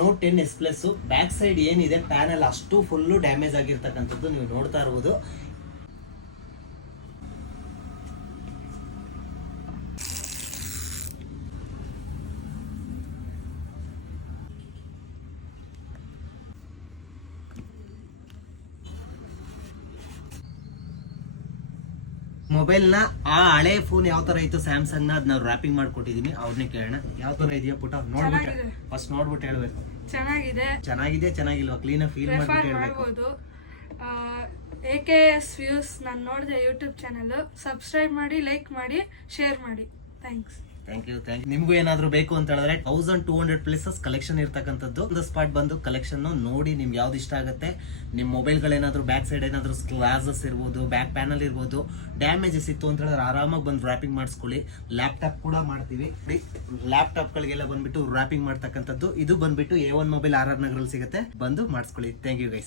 Note 10 S plus back side ಏನಿದೆ panel ಅಷ್ಟು full damage ಆಗಿರ್ತಕ್ಕಂಥದ್ದು ನೀವು ನೋಡ್ತಾ ಇರ್ಬೋದು. ಮೊಬೈಲ್ನ ಆ ಹಳೆ ಫೋನ್ ಯಾವ ತರ ಇತ್ತು ಸ್ಯಾಮ್ಸಂಗ್ ನ ಅದ್ ನಾವು ರ್ಯಾಪಿಂಗ್ ಮಾಡ್ಕೊಟ್ಟಿದೀನಿ, ಅವ್ರನ್ನೇ ಕೇಳೋಣ. ಯಾವ ತರ ಇದೆಯಾ ಪುಟ? ನೋಡ್ಬಿಟ್ಟೆ ಫಸ್ಟ್ ನೋಡ್ಬಿಟ್ಟು ಹೇಳ್ಬೇಕು. ಚೆನ್ನಾಗಿದೆ ಚೆನ್ನಾಗಿಲ್ವಾ ಕ್ಲೀನ್ ಆಗಿ ಫೀಲ್ ಮಾಡ್ಬಿಟ್ಟು ಹೇಳ್ಬೇಕು. AKS ವ್ಯೂಸ್ ನಾನು ನೋಡಿದೆ ಯೂಟ್ಯೂಬ್ ಚಾನಲ್, ಸಬ್ಸ್ಕ್ರೈಬ್ ಮಾಡಿ, ಲೈಕ್ ಮಾಡಿ, ಶೇರ್ ಮಾಡಿ. Thank you. ನಿಮ್ಗೂ ಏನಾದ್ರು ಬೇಕು ಅಂತ ಹೇಳಿದ್ರೆ 1200 ಪ್ಲೇಸಸ್ ಕಲೆಕ್ಷನ್ ಇರ್ತಕ್ಕಂಥದ್ದು. ಒಂದು ಸ್ಪಾಟ್ ಬಂದು ಕಲೆಕ್ಷನ್ ನೋಡಿ ನಿಮ್ಗೆ ಯಾವ್ದು ಇಷ್ಟ ಆಗುತ್ತೆ. ನಿಮ್ ಮೊಬೈಲ್ಗಳೇನಾದ್ರು ಬ್ಯಾಕ್ ಸೈಡ್ ಏನಾದ್ರು ಗ್ಲಾಸಸ್ ಇರ್ಬೋದು, ಬ್ಯಾಕ್ ಪ್ಯಾನಲ್ ಇರ್ಬೋದು, ಡ್ಯಾಮೇಜಸ್ ಇತ್ತು ಅಂತ ಹೇಳಿದ್ರೆ ಆರಾಮಾಗಿ ಬಂದು ರ್ಯಾಪಿಂಗ್ ಮಾಡಿಸ್ಕೊಳ್ಳಿ. ಲ್ಯಾಪ್ಟಾಪ್ ಕೂಡ ಮಾಡ್ತೀವಿ. ಲ್ಯಾಪ್ಟಾಪ್ ಗಳಿಗೆಲ್ಲ ಬಂದ್ಬಿಟ್ಟು ರ್ಯಾಪಿಂಗ್ ಮಾಡ್ತಕ್ಕಂಥದ್ದು. ಇದು ಬಂದ್ಬಿಟ್ಟು A1 ಮೊಬೈಲ್ RR ನಗರಲ್ಲಿ ಸಿಗುತ್ತೆ, ಬಂದು ಮಾಡಿಸ್ಕೊಳ್ಳಿ. Thank you guys.